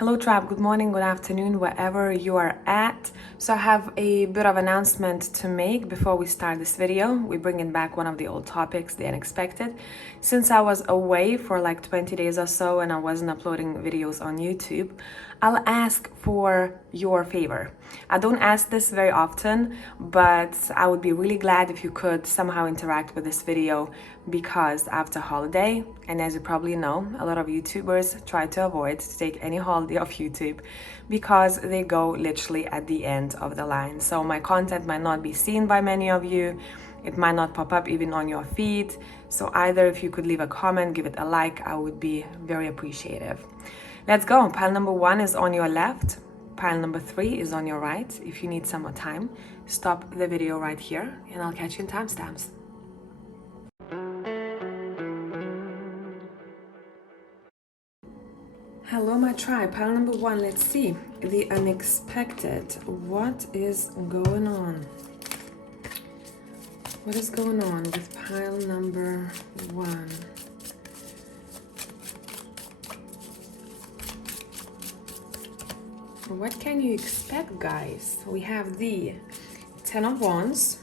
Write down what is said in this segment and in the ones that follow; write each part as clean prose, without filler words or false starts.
Hello tribe, good morning, good afternoon, wherever you are at. So I have a bit of announcement to make before we start this video. We're bringing back one of the old topics, the unexpected. Since I was away for like 20 days or so and I wasn't uploading videos on YouTube, I'll ask for your favor. I don't ask this very often, but I would be really glad if you could somehow interact with this video because after holiday, and as you probably know, a lot of YouTubers try to avoid to take any holiday off YouTube because they go literally at the end of the line. So my content might not be seen by many of you. It might not pop up even on your feed. So either if you could leave a comment, give it a like, I would be very appreciative. Let's go. Pile number 1 is on your left. Pile number 3 is on your right. If you need some more time, stop the video right here and I'll catch you in timestamps. Hello my tribe, pile number 1, let's see. The unexpected. What is going on? What is going on with pile number 1? What can you expect, guys? We have the 10 of Wands.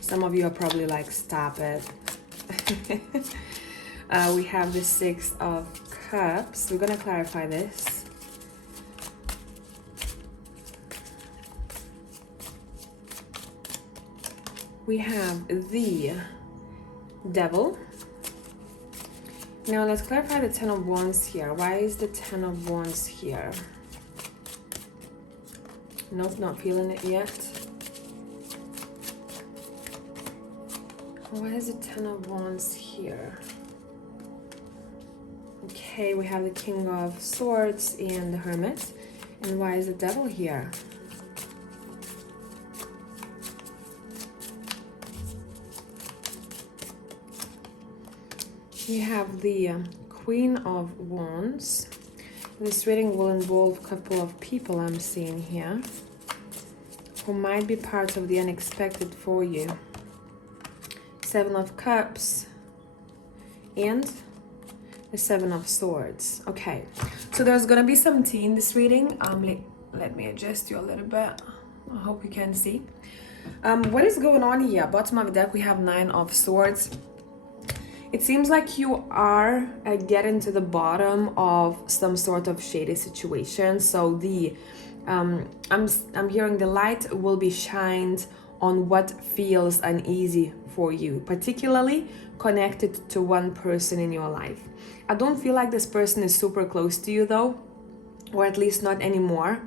Some of you are probably like, stop it. We have the 6 of Cups. We're gonna clarify this. We have the Devil. Now let's clarify the 10 of Wands here. Why is the 10 of Wands here? Nope, not feeling it yet. Why is the 10 of Wands here? Okay, we have the King of Swords and the Hermit. And why is the Devil here? We have the Queen of Wands. This reading will involve a couple of people I'm seeing here who might be part of the unexpected for you. 7 of Cups and the 7 of Swords. Okay, so there's gonna be some tea in this reading. Let me adjust you a little bit. I hope you can see. What is going on here? Bottom of the deck, we have 9 of Swords. It seems like you are getting to the bottom of some sort of shady situation. So the I'm hearing the light will be shined on what feels uneasy for you, particularly connected to one person in your life. I don't feel like this person is super close to you though, or at least not anymore.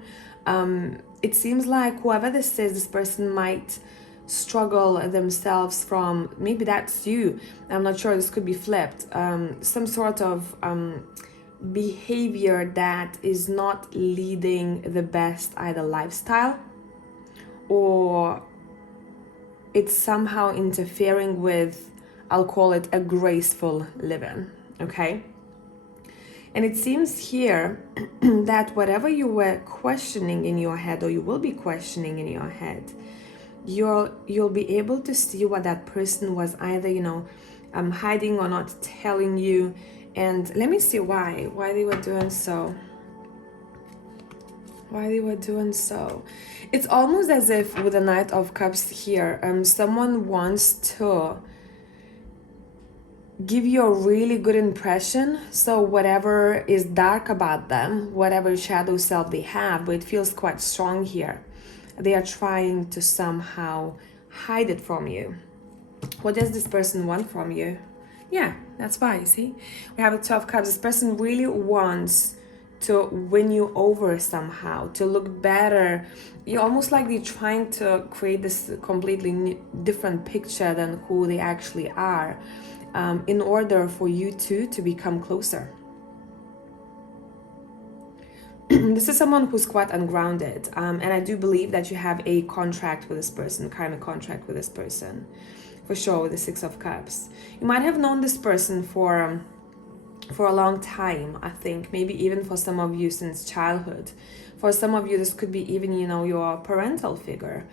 It seems like whoever this is, this person might struggle themselves from, maybe that's you, I'm not sure, this could be flipped, some sort of behavior that is not leading the best either lifestyle, or it's somehow interfering with, I'll call it a graceful living, okay? And it seems here that whatever you were questioning in your head, or you will be questioning in your head, you'll be able to see what that person was either, hiding or not telling you. And let me see why they were doing so. Why they were doing so. It's almost as if with the Knight of Cups here, someone wants to give you a really good impression. So whatever is dark about them, whatever shadow self they have, but it feels quite strong here, they are trying to somehow hide it from you. What does this person want from you? Yeah, that's why, you see? We have a 12 of Cups. This person really wants to win you over somehow, to look better. You're almost like they're trying to create this completely different picture than who they actually are, in order for you two to become closer. This is someone who's quite ungrounded, and I do believe that you have a contract with this person, karmic contract with this person, for sure, with the 6 of Cups. You might have known this person for a long time, I think, maybe even for some of you since childhood. For some of you, this could be even, your parental figure.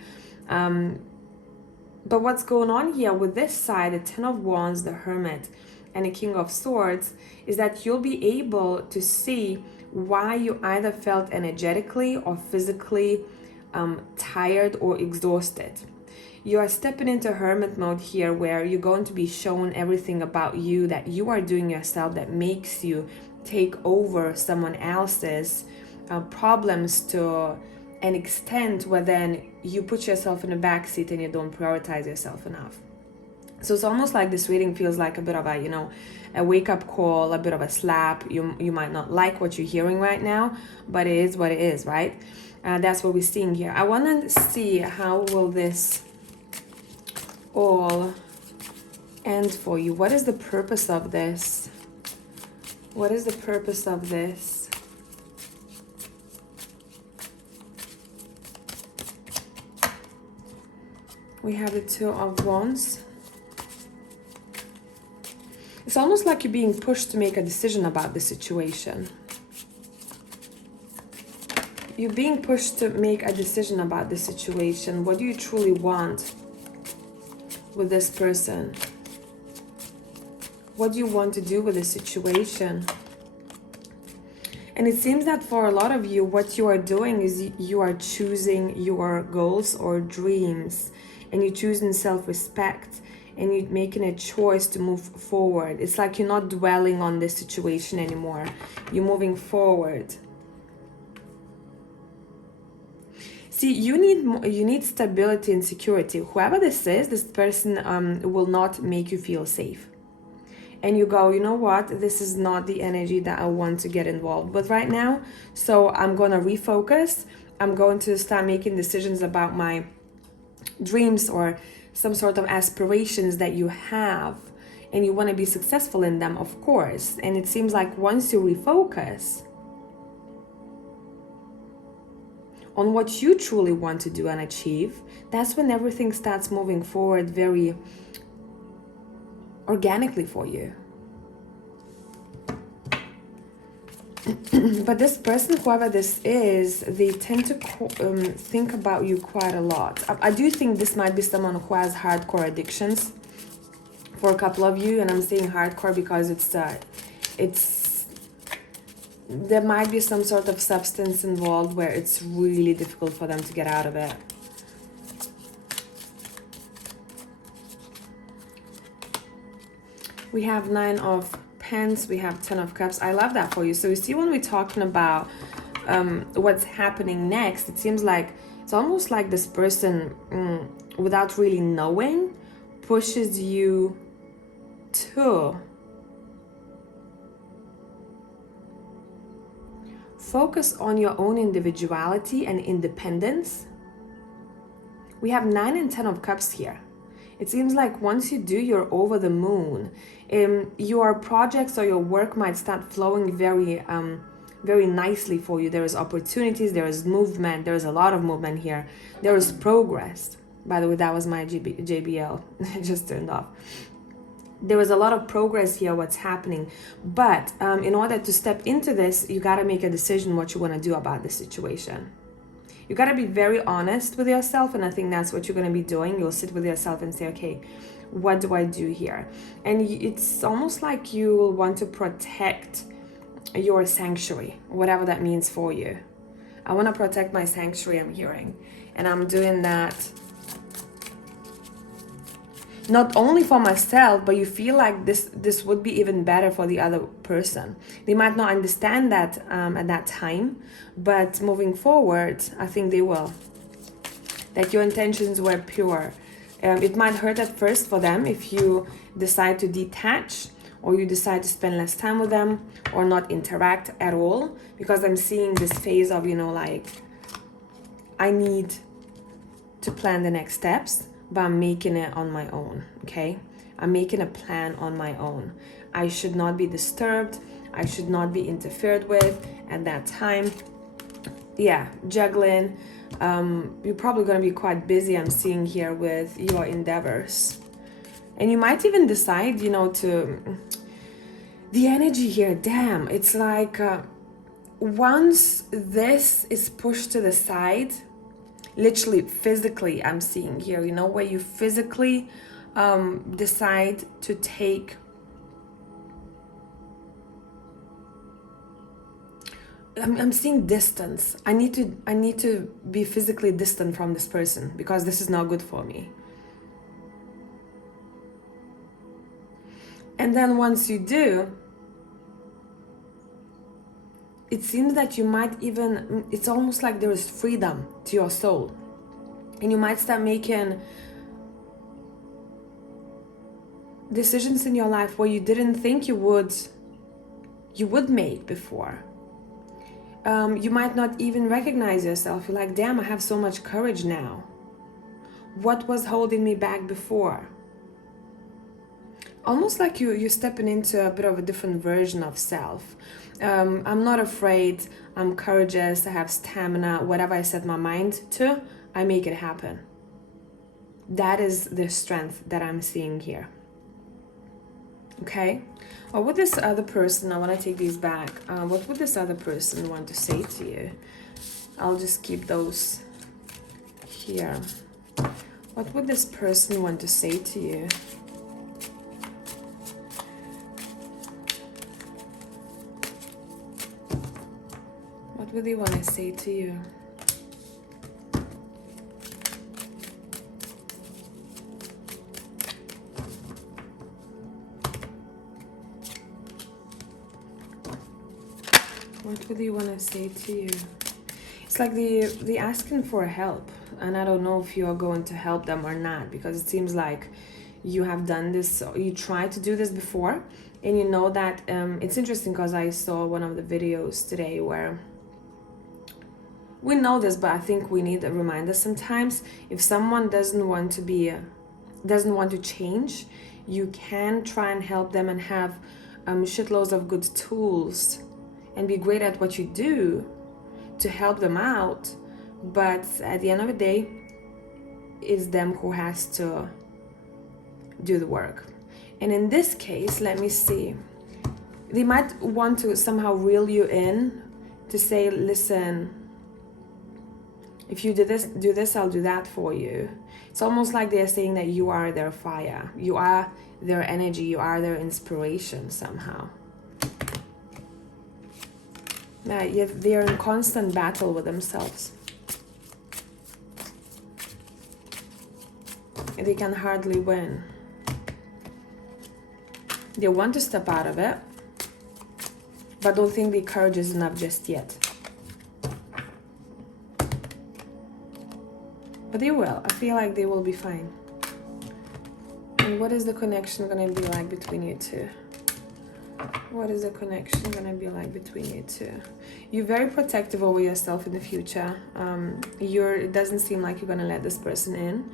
But what's going on here with this side, the 10 of Wands, the Hermit, and a King of Swords is that you'll be able to see why you either felt energetically or physically tired or exhausted. You are stepping into hermit mode here, where you're going to be shown everything about you that you are doing yourself that makes you take over someone else's problems to an extent where then you put yourself in the back seat and you don't prioritize yourself enough. So it's almost like this reading feels like a bit of a, a wake-up call, a bit of a slap. You might not like what you're hearing right now, but it is what it is, right? That's what we're seeing here. I want to see how will this all end for you. What is the purpose of this? What is the purpose of this? We have the Two of Wands. It's almost like you're being pushed to make a decision about the situation. You're being pushed to make a decision about the situation. What do you truly want with this person? What do you want to do with the situation? And it seems that for a lot of you, what you are doing is you are choosing your goals or dreams, and you're choosing self-respect, and you're making a choice to move forward. It's like you're not dwelling on this situation anymore. You're moving forward. See, you need stability and security. Whoever this is, this person will not make you feel safe. And you go, you know what? This is not the energy that I want to get involved with right now. So I'm going to refocus. I'm going to start making decisions about my dreams or some sort of aspirations that you have, and you want to be successful in them, of course. And it seems like once you refocus on what you truly want to do and achieve, that's when everything starts moving forward very organically for you. But this person, whoever this is, they tend to think about you quite a lot. I do think this might be someone who has hardcore addictions for a couple of you, and I'm saying hardcore because there might be some sort of substance involved where it's really difficult for them to get out of it. We have 9 of Pence, we have 10 of Cups. I love that for you. So you see, when we're talking about what's happening next, it seems like it's almost like this person, without really knowing, pushes you to focus on your own individuality and independence. We have 9 and 10 of Cups here. It seems like once you do, you're over the moon. Your projects or your work might start flowing very nicely for you. There is opportunities, there is movement, there is a lot of movement here. There is progress. By the way, that was my JBL. It just turned off. There is a lot of progress here, what's happening. But in order to step into this, you got to make a decision what you want to do about the situation. You got to be very honest with yourself, and I think that's what you're going to be doing. You'll sit with yourself and say, okay, what do I do here? And it's almost like you will want to protect your sanctuary, whatever that means for you. I want to protect my sanctuary, I'm hearing. And I'm doing that not only for myself, but you feel like this would be even better for the other person. They might not understand that at that time, but moving forward, I think they will. That your intentions were pure. It might hurt at first for them if you decide to detach, or you decide to spend less time with them, or not interact at all, because I'm seeing this phase of, like, I need to plan the next steps, but I'm making it on my own, okay? I'm making a plan on my own. I should not be disturbed. I should not be interfered with at that time. Yeah, juggling. You're probably going to be quite busy, I'm seeing here, with your endeavors. And you might even decide, to... The energy here, damn, it's like once this is pushed to the side, literally physically, I'm seeing here, where you physically decide to take I'm seeing distance. I need to be physically distant from this person because this is not good for me. And then once you do, it seems that you might even, it's almost like there is freedom to your soul. And you might start making decisions in your life where you didn't think you would make before. You might not even recognize yourself. You're like, damn, I have so much courage now. What was holding me back before? Almost like you're stepping into a bit of a different version of self. I'm not afraid, I'm courageous, I have stamina. Whatever I set my mind to, I make it happen. That is the strength that I'm seeing here. Okay? Or with this other person, I want to take these back. What would this other person want to say to you? I'll just keep those here. What would this person want to say to you? What would they want to say to you? What would they want to say to you? It's like they asking for help, and I don't know if you are going to help them or not, because it seems like you have done this, you tried to do this before, and you know that it's interesting because I saw one of the videos today where we know this, but I think we need a reminder sometimes. If someone doesn't want to change, you can try and help them and have shitloads of good tools and be great at what you do to help them out. But at the end of the day, it's them who has to do the work. And in this case, let me see. They might want to somehow reel you in to say, listen, if you do this, I'll do that for you. It's almost like they're saying that you are their fire. You are their energy. You are their inspiration somehow. Yeah, they're in constant battle with themselves. They can hardly win. They want to step out of it, but don't think the courage is enough just yet. But they will. I feel like they will be fine. And what is the connection going to be like between you two? What is the connection going to be like between you two? You're very protective over yourself in the future. It doesn't seem like you're going to let this person in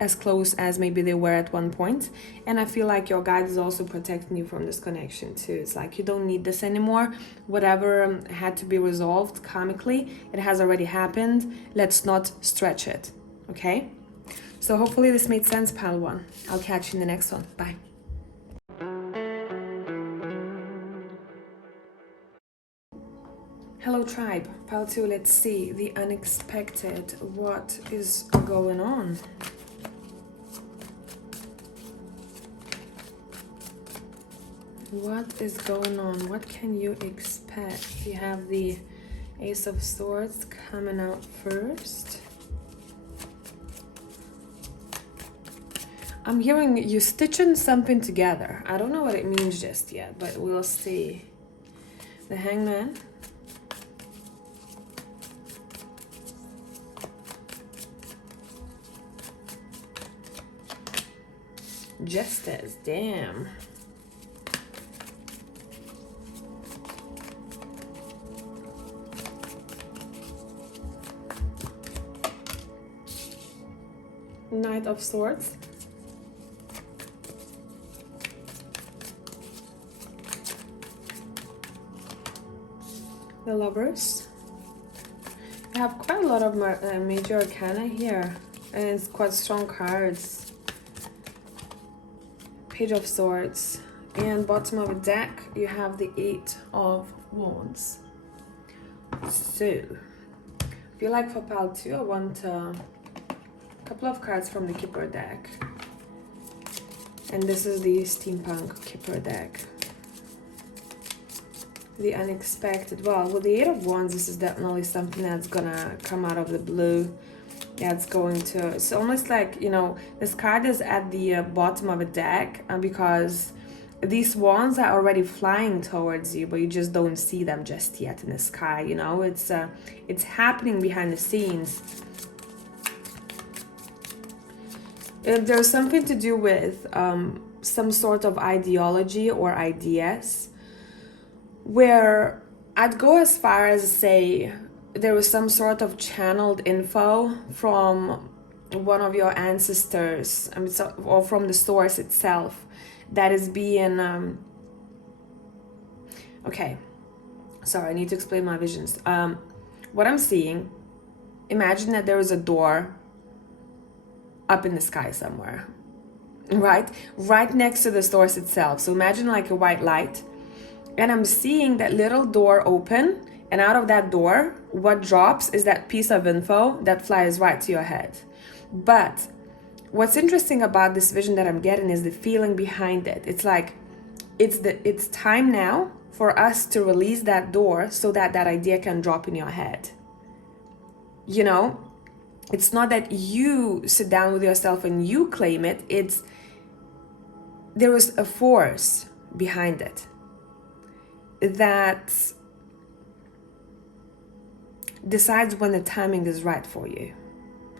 as close as maybe they were at one point. And I feel like your guide is also protecting you from this connection too. It's like you don't need this anymore. Whatever had to be resolved karmically, it has already happened. Let's not stretch it. Okay? So hopefully this made sense, Pile 1. I'll catch you in the next one. Bye. Hello tribe, Pile 2, let's see the unexpected. What is going on? What is going on? What can you expect? You have the Ace of Swords coming out first. I'm hearing you stitching something together. I don't know what it means just yet, but we'll see. The Hangman. Justice, damn. Knight of Swords. The Lovers. I have quite a lot of major arcana here, and it's quite strong cards. Page of Swords, and bottom of a deck you have the 8 of Wands. So I feel like for Pile 2 I want a couple of cards from the Kipper deck, and this is the Steampunk Kipper deck. The unexpected. Well, with the Eight of Wands, this is definitely something that's gonna come out of the blue. Yeah, it's going to, it's almost like, you know, this card is at the bottom of a deck because these wands are already flying towards you, but you just don't see them just yet in the sky, you know. It's happening behind the scenes. There's something to do with some sort of ideology or ideas, where I'd go as far as say there was some sort of channeled info from one of your ancestors, or from the source itself, that is being okay, sorry, I need to explain my visions. What I'm seeing, imagine that there is a door up in the sky somewhere, right next to the source itself. So imagine like a white light, and I'm seeing that little door open, and out of that door, what drops is that piece of info that flies right to your head. But what's interesting about this vision that I'm getting is the feeling behind it. It's like it's time now for us to release that door so that that idea can drop in your head. You know, it's not that you sit down with yourself and you claim it. There is a force behind it that decides when the timing is right for you,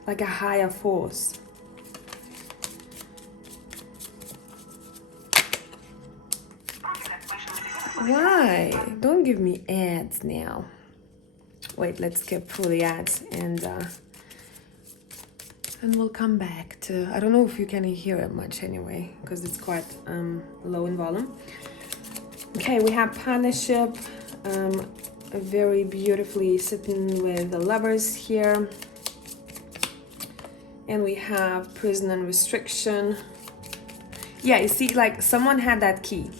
like a higher force. Why? Don't give me ads now. Wait, let's skip through the ads and we'll come back to, I don't know if you can hear it much anyway, because it's quite low in volume. Okay, we have partnership, very beautifully sitting with the lovers here. And we have prison and restriction. Yeah, you see, like someone had that key.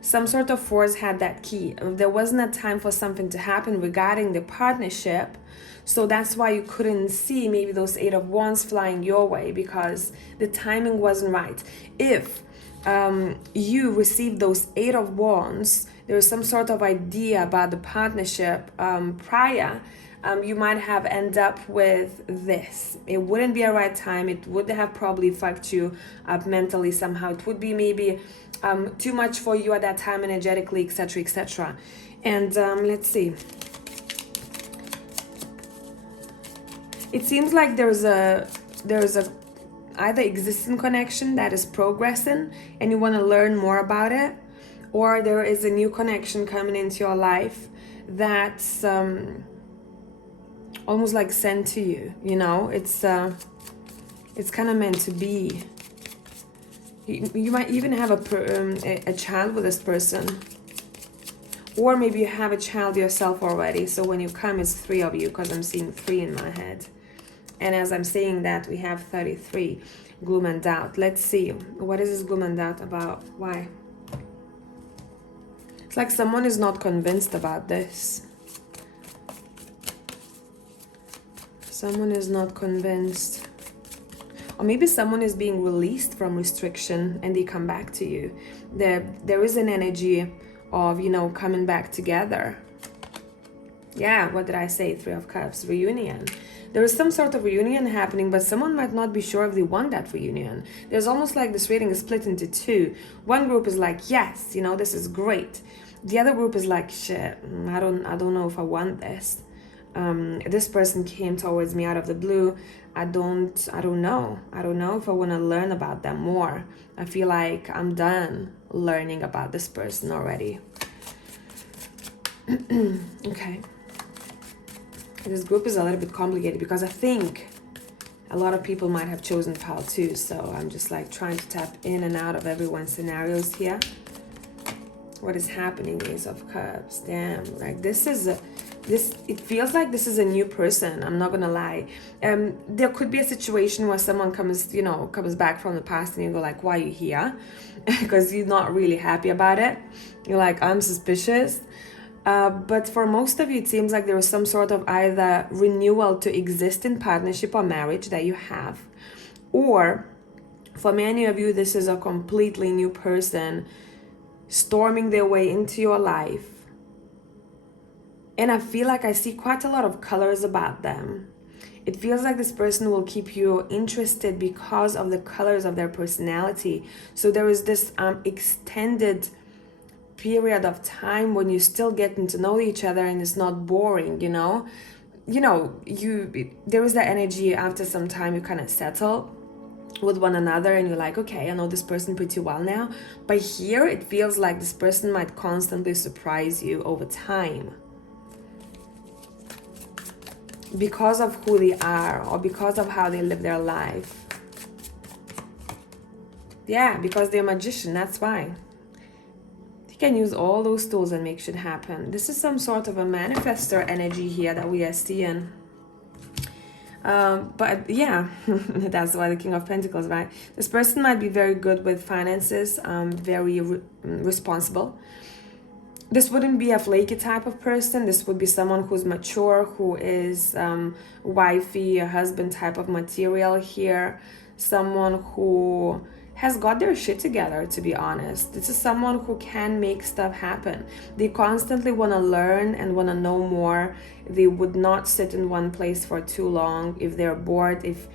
Some sort of force had that key. There wasn't a time for something to happen regarding the partnership. So that's why you couldn't see maybe those Eight of Wands flying your way, because the timing wasn't right. If you received those Eight of Wands, there was some sort of idea about the partnership prior, you might have ended up with this. It wouldn't be a right time. It would have probably fucked you up mentally somehow. It would be maybe too much for you at that time energetically, etc., etc. And let's see. It seems like there's a either existing connection that is progressing and you want to learn more about it, or there is a new connection coming into your life that's almost like sent to you. You know, it's kind of meant to be. You might even have a child with this person, or maybe you have a child yourself already. So when you come, it's 3 of you, because I'm seeing 3 in my head. And as I'm saying that, we have 33, gloom and doubt. Let's see, what is this gloom and doubt about? Why? It's like someone is not convinced about this. Someone is not convinced. Or maybe someone is being released from restriction and they come back to you. There is an energy of, you know, coming back together. Yeah, what did I say? 3 of Cups, reunion. There is some sort of reunion happening, but someone might not be sure if they want that reunion. There's almost like this reading is split into 2. One group is like, yes, you know, this is great. The other group is like, shit, I don't know if I want this. This person came towards me out of the blue. I don't know if I want to learn about them more. I feel like I'm done learning about this person already. Okay. This group is a little bit complicated because I think a lot of people might have chosen pile 2. So I'm just like trying to tap in and out of everyone's scenarios here. What is happening? Ace of Cups. Damn, like it feels like this is a new person. I'm not gonna lie. There could be a situation where someone comes back from the past and you go like, why are you here? Because you're not really happy about it. You're like, I'm suspicious. But for most of you, it seems like there is some sort of either renewal to existing partnership or marriage that you have, or for many of you, this is a completely new person storming their way into your life And I feel like I see quite a lot of colors about them. It feels like this person will keep you interested because of the colors of their personality. So there is this extended period of time when you're still getting to know each other and it's not boring, you know? There is that energy after some time you kind of settle with one another and you're like, okay, I know this person pretty well now. But here it feels like this person might constantly surprise you over time because of who they are or because of how they live their life. Yeah, because they're a magician, that's why. You can use all those tools and make shit happen. This is some sort of a manifestor energy here that we are seeing. But yeah, that's why the King of Pentacles, right? This person might be very good with finances, very responsible. This wouldn't be a flaky type of person. This would be someone who's mature, who is wifey, a husband type of material here. Someone who has got their shit together, to be honest. This is someone who can make stuff happen. They constantly want to learn and want to know more. They would not sit in one place for too long. If they're bored, if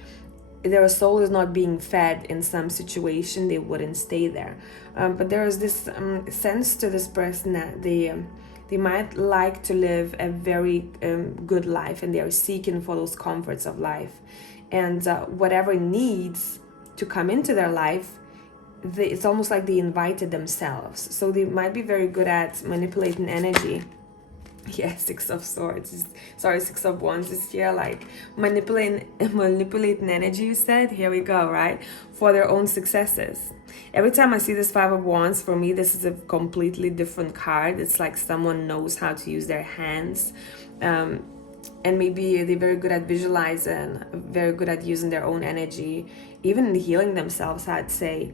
their soul is not being fed in some situation, they wouldn't stay there. But there is this sense to this person that they might like to live a very good life, and they are seeking for those comforts of life. And whatever needs to come into their life, it's almost like they invited themselves. So they might be very good at manipulating energy. Yeah, Six of Wands is here, like manipulating energy, you said. Here we go, right? For their own successes. Every time I see this Five of Wands, for me, this is a completely different card. It's like someone knows how to use their hands. And maybe they're very good at visualizing, very good at using their own energy, even healing themselves, I'd say,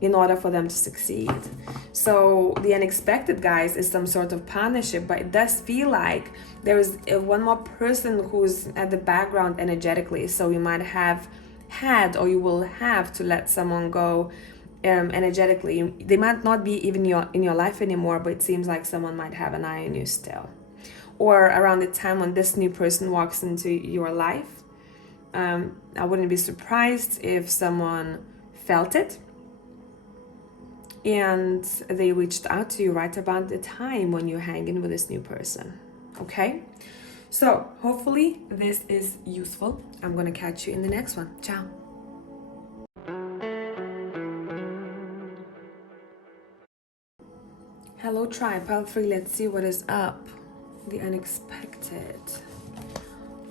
in order for them to succeed. So the unexpected, guys, is some sort of partnership, but it does feel like there is one more person who's at the background energetically. So you might have had, or you will have to let someone go energetically. They might not be even in your life anymore, but it seems like someone might have an eye on you still. Or around the time when this new person walks into your life, I wouldn't be surprised if someone felt it and they reached out to you right about the time when you're hanging with this new person. Okay, so hopefully this is useful. I'm gonna catch you in the next one. Ciao. Hello tribe, pile 3. Let's see what is up. The unexpected.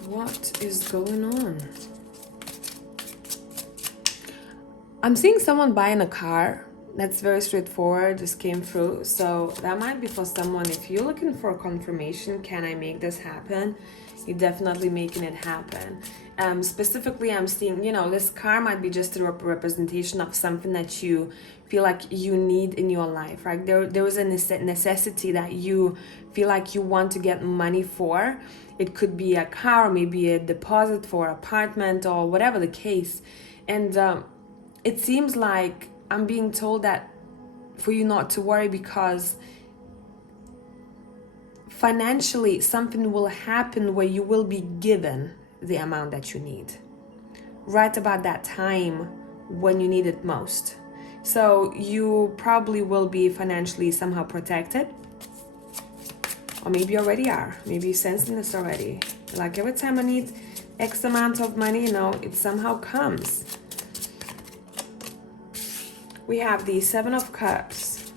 What is going on? I'm seeing someone buying a car. That's very straightforward, just came through. So that might be for someone. If you're looking for confirmation, can I make this happen? You're definitely making it happen. Specifically, I'm seeing, this car might be just a representation of something that you feel like you need in your life, right? There is a necessity that you feel like you want to get money for. It could be a car, or maybe a deposit for an apartment, or whatever the case. And it seems like I'm being told that for you not to worry, because financially something will happen where you will be given the amount that you need right about that time when you need it most. So you probably will be financially somehow protected, or maybe you already are. Maybe you're sensing this already. Like every time I need X amount of money, it somehow comes. We have the Seven of Cups.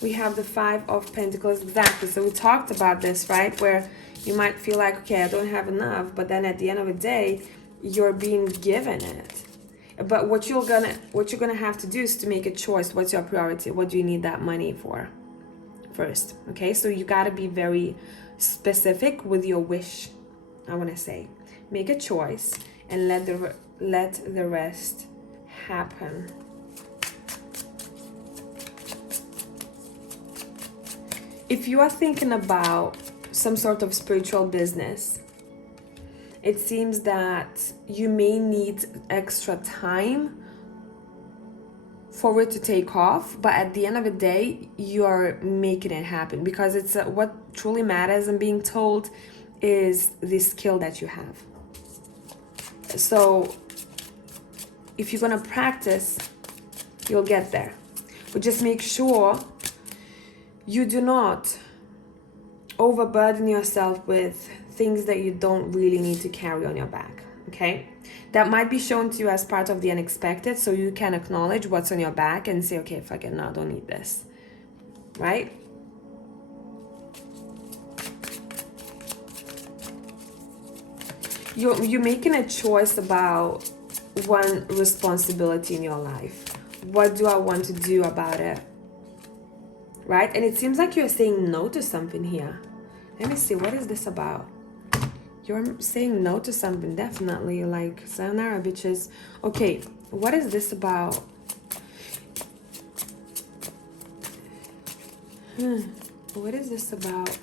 We have the Five of Pentacles. Exactly. So we talked about this, right? Where you might feel like, okay, I don't have enough, but then at the end of the day, you're being given it. But what you're gonna have to do is to make a choice. What's your priority? What do you need that money for first? Okay, so you gotta be very specific with your wish. I want to say, make a choice and let the rest happen. If you are thinking about some sort of spiritual business, it seems that you may need extra time for it to take off, but at the end of the day, you are making it happen, because it's what truly matters. And being told is the skill that you have. So if you're gonna practice, you'll get there. But just make sure you do not overburden yourself with things that you don't really need to carry on your back, okay? That might be shown to you as part of the unexpected, so you can acknowledge what's on your back and say, okay, fuck it, no, I don't need this, right? You're making a choice about one responsibility in your life. What do I want to do about it? Right? And it seems like you're saying no to something here. Let me see, what is this about? You're saying no to something, definitely. Like, sayonara, bitches. Okay, what is this about? What is this about?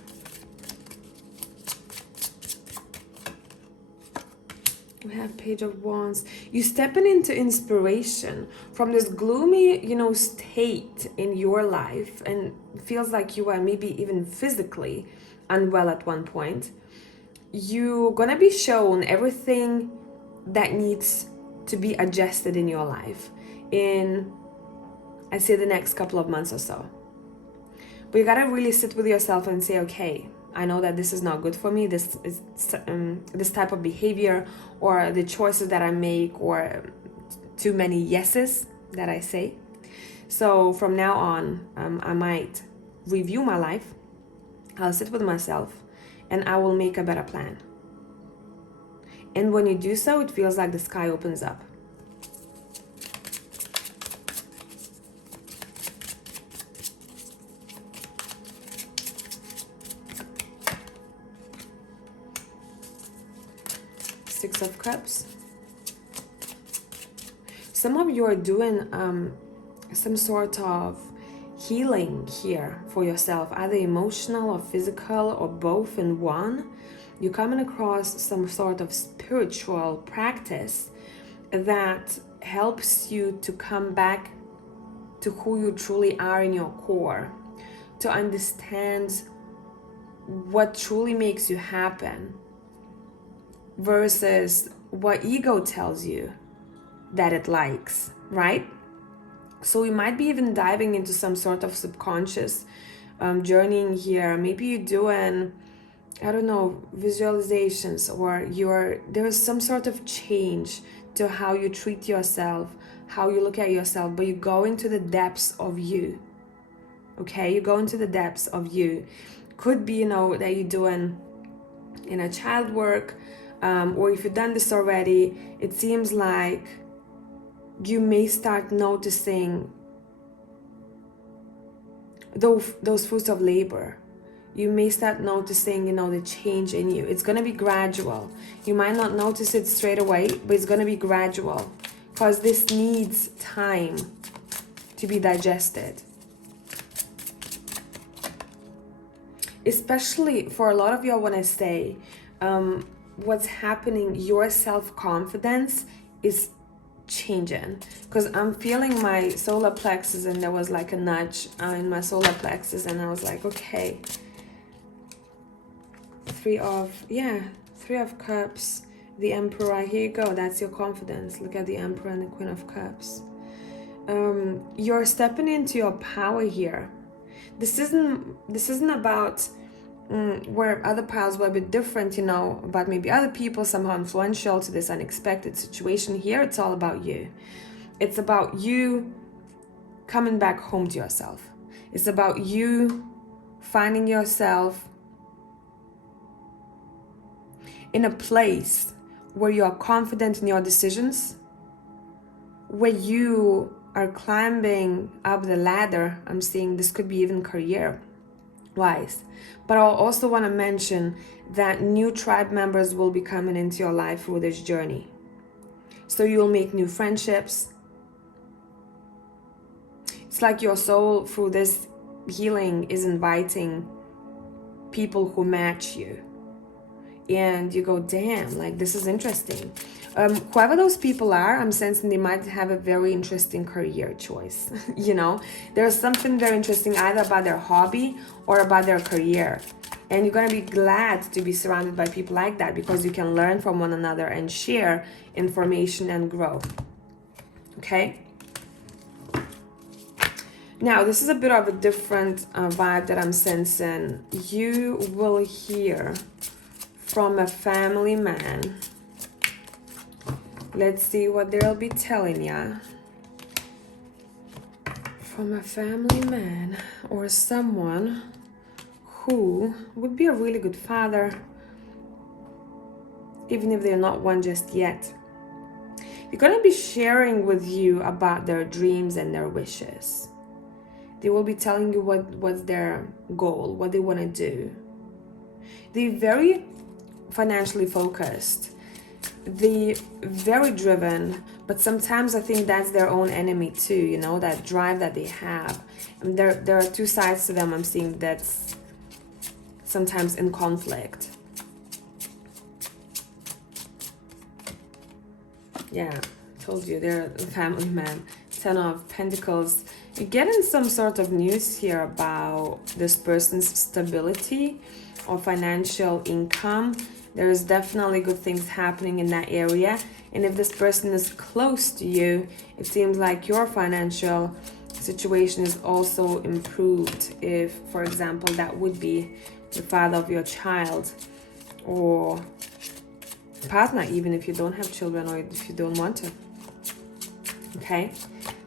We have Page of Wands. You stepping into inspiration from this gloomy, state in your life, and it feels like you are maybe even physically unwell at one point. You're gonna be shown everything that needs to be adjusted in your life in, I say, the next couple of months or so. But you gotta really sit with yourself and say, okay, I know that this is not good for me. This is this type of behavior, or the choices that I make, or too many yeses that I say. So from now on, I might review my life. I'll sit with myself, and I will make a better plan. And when you do so, it feels like the sky opens up. Six of Cups. Some of you are doing some sort of healing here for yourself, either emotional or physical, or both in one. You're coming across some sort of spiritual practice that helps you to come back to who you truly are in your core, to understand what truly makes you happen versus what ego tells you that it likes, right? So you might be even diving into some sort of subconscious journeying here. Maybe you're doing, I don't know, visualizations, or there's some sort of change to how you treat yourself, how you look at yourself, but you go into the depths of you. Okay, you go into the depths of you. Could be, that you're doing child work, or if you've done this already, it seems like you may start noticing those fruits of labor. You may start noticing, the change in you. It's going to be gradual. You might not notice it straight away, but it's going to be gradual, because this needs time to be digested. Especially for a lot of you, I want to say, what's happening, your self-confidence is changing, because I'm feeling my solar plexus, and there was like a nudge in my solar plexus, and I was like, okay. Three of Cups, the Emperor. Here you go. That's your confidence. Look at the Emperor and the Queen of Cups. You're stepping into your power here. This isn't about where other piles were a bit different, about maybe other people somehow influential to this unexpected situation. Here, it's all about you. It's about you coming back home to yourself. It's about you finding yourself in a place where you are confident in your decisions, where you are climbing up the ladder. I'm seeing this could be even career-wise. But I also want to mention that new tribe members will be coming into your life through this journey. So you'll make new friendships. It's like your soul, through this healing, is inviting people who match you and you go, damn, like this is interesting. Whoever those people are, I'm sensing they might have a very interesting career choice. You know, there's something very interesting either about their hobby or about their career. And you're going to be glad to be surrounded by people like that, because you can learn from one another and share information and grow. Okay? Now, this is a bit of a different vibe that I'm sensing. You will hear from a family man. Let's see what they'll be telling ya. From a family man or someone who would be a really good father, even if they're not one just yet. They're going to be sharing with you about their dreams and their wishes. They will be telling you what's their goal, what they want to do. They're very financially focused. They're very driven, but sometimes I think that's their own enemy too, you know, that drive that they have. And there are two sides to them I'm seeing that's sometimes in conflict. Yeah, told you, they're a family man. 10 of Pentacles. You're getting some sort of news here about this person's stability or financial income. There is definitely good things happening in that area. And if this person is close to you, it seems like your financial situation is also improved. If, for example, that would be the father of your child or partner, even if you don't have children or if you don't want to. Okay?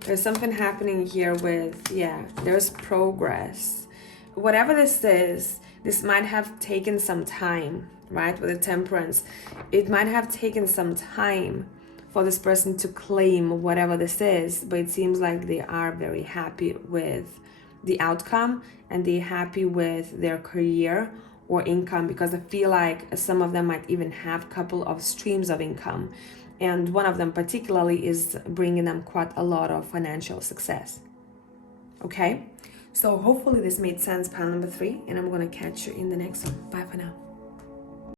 There's something happening here with, yeah, there's progress. Whatever this is, this might have taken some time, right? With the Temperance, it might have taken some time for this person to claim whatever this is, but it seems like they are very happy with the outcome and they're happy with their career or income, because I feel like some of them might even have a couple of streams of income, and one of them particularly is bringing them quite a lot of financial success. Okay, so hopefully this made sense, pile number 3, and I'm going to catch you in the next one. Bye for now.